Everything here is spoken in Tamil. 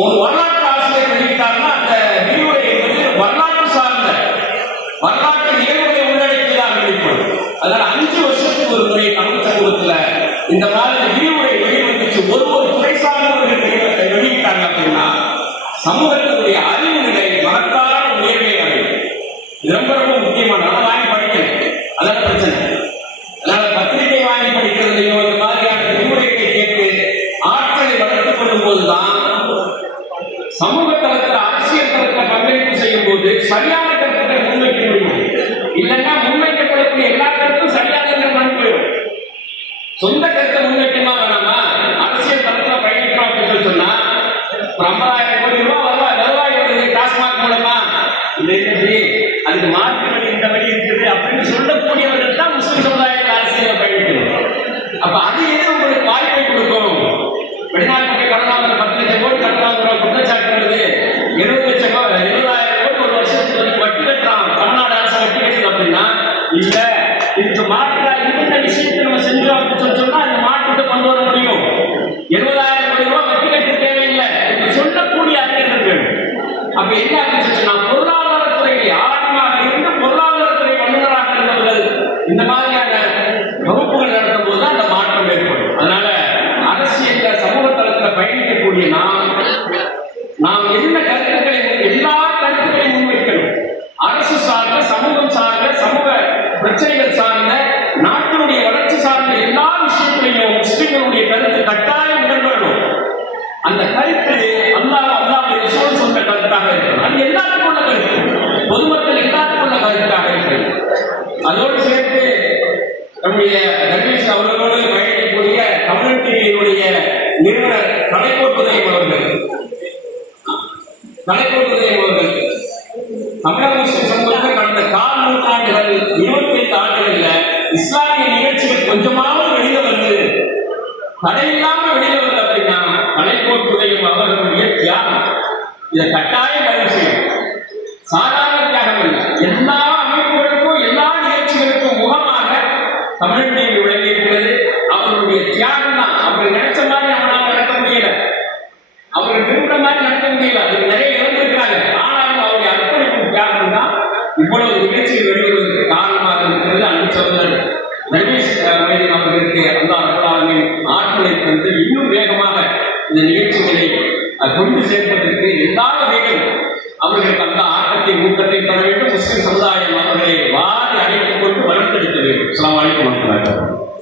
ஒரு வரலாற்று ஆசிரியர் வெளியிட்டார்னா அந்த விரிவுரை என்பது வரலாற்று சார்ந்த வரலாற்று நிகழ்வுகளை உள்ளடக்கியதாக வெளிப்படும். அதனால 5 வருஷத்துக்கு ஒரு முறை தமிழ் சமூகத்துல இந்த மாதிரி விரிவுரை வெளிவந்துச்சு. ஒரு துறை சார்ந்தவர்கள் வெளியிட்டாங்க அப்படின்னா சமூகத்தினுடைய அறிவு நிலை மகத்தான உயர்வை அடையும். இது ரொம்ப ரொம்ப முக்கியமான வாங்கி படிக்கணும். அதான் பிரச்சனை. அதனால பத்திரிகை வாங்கி படிக்கிறதையோ இந்த மாதிரியான விரிவுரைகளை கேட்டு ஆற்றலை வளர்த்துக் கொள்ளும் போதுதான் சமூக தளத்தில் அரசியல் தளத்தில் பங்களிப்பு செய்யும் போது சரியான கருத்துக்களை முன்வைக்க முடியும். இல்லைன்னா முன்வைக்கப்படக்கூடிய எல்லா கருத்தும் சரியாக போயிடும். சொந்த கருத்தை முன்வைக்கமா வேணாமா? அரசியல் தளத்தில் பயணிக்கிறோம் அப்படின்னு சொன்னா 50,000 கோடி ரூபாய் வருவாய் வருது டாஸ்மாக் மூலமா, அதுக்கு மாற்று வழி இந்த வழி இருக்குது அப்படின்னு சொல்லக்கூடியவர்கள் தான் முஸ்லிம் சமுதாயத்தில் அரசியல் பயணிக்கணும். அப்ப அது எது உங்களுக்கு வாய்ப்பை கொடுக்கும்? வெளிநாட்டுக்கு கடனாக 10 லட்சம் கோடி கடனாக குற்றச்சாட்டு வருது. 70 லட்சம் 70,000 கோடி ஒரு வருஷத்துக்கு வட்டி கட்டுறான் தமிழ்நாடு அரசு வட்டி கட்டுது அப்படின்னா இல்ல இதுக்கு மாற்றா இந்த விஷயத்தை நம்ம செஞ்சோம் அப்படின்னு சொன்னா இந்த மாற்றத்தை கொண்டு வர முடியும். 70,000 கோடி ரூபாய் வட்டி கட்ட தேவையில்லை சொல்லக்கூடிய அறிஞர்கள். அப்ப என்ன அப்படின்னு சொன்னா பொருளாதாரத்துறையில் ஆழமாக இருந்து பொருளாதாரத்துறை வல்லுநராக இருந்தவர்கள் இந்த மாதிரியான வகுப்புகள் நடத்தும் போது அந்த மாற்றம் ஏற்படும். அதனால அரசியல் சமூக தளத்தில் பயணிக்கக்கூடிய நாம் என்ன கருத்துக்களை எல்லா கருத்துக்களையும் முன்வைக்கணும். அரசு சார்ந்த சமூகம் சார்ந்த சமூக பிரச்சனைகள் சார்ந்த நாட்டினுடைய வளர்ச்சி சார்ந்த எல்லா விஷயங்களையும் முஸ்லிம்களுடைய கருத்து கட்டாயம் இடம்பெறணும். அந்த கருத்து அல்லாஹ்வுடைய ரசூல் சொன்ன கருத்தாக இருக்கணும். அது எல்லாத்துக்கும் உள்ள கருத்து, பொதுமக்கள் எல்லாத்துக்கும் உள்ள கருத்தாக இருக்கிறது. அதோடு சேர்த்து நம்முடைய ரமேஷ் அவர்களோடு பயணிக்கக்கூடிய தமிழ் டிவியினுடைய நிறுவனர் தலைக்கோட்டுதயம் அவர்கள் தமிழக முஸ்லிம் சமூகத்தில் கடந்த 4 நூற்றாண்டுகள் 25 ஆண்டுகள்ல இஸ்லாமிய நிகழ்ச்சிகள் கொஞ்சமாவது வெளியில வருது, தடையில்லாம வெளியில வருது அப்படின்னா தலைக்கோட்டுதயம் அவர்களுடைய தியாகம். இதை கட்டாயம் பதிவு செய்யும். சாதாரண தியாகம் இல்லை. எல்லா அமைப்புகளுக்கும் எல்லா நிகழ்ச்சிகளுக்கும் முகமாக தமிழ் டிவி விளங்கி இருக்கிறது. அவர்களுடைய தியாகம் தான். அவங்க நினைச்ச மாதிரி அவனால் நடக்க முடியல, அவர்கள் விரும்புற மாதிரி நடக்க முடியல. அதுக்கு நிறைய இழந்திருக்கிறாங்க. ஆனாலும் அவருடைய அர்ப்பணிப்பு தியாகம் தான் இவ்வளவு நிகழ்ச்சிகள் வெளிவருவதற்கு காரணமாக இருக்கிறது. அன்பு சகோதரர் ரமேஷ் அவர்களுக்கு அல்லாஹ்வின் ஆற்றலை தந்து இன்னும் வேகமாக இந்த நிகழ்ச்சிகளை கொண்டு சேர்ப்பதற்கு எல்லா வகைகளும் அவர்களுக்கு அந்த ஆற்றத்தை ஊக்கத்தை தர வேண்டும். முஸ்லிம் சமுதாயம் அவர்களை வாரி அழைத்துக் கொண்டு வளர்த்தெடுக்க வேண்டும். அஸ்ஸலாமு அலைக்கும் வரஹ்மத்துல்லாஹி வபரகாத்துஹு.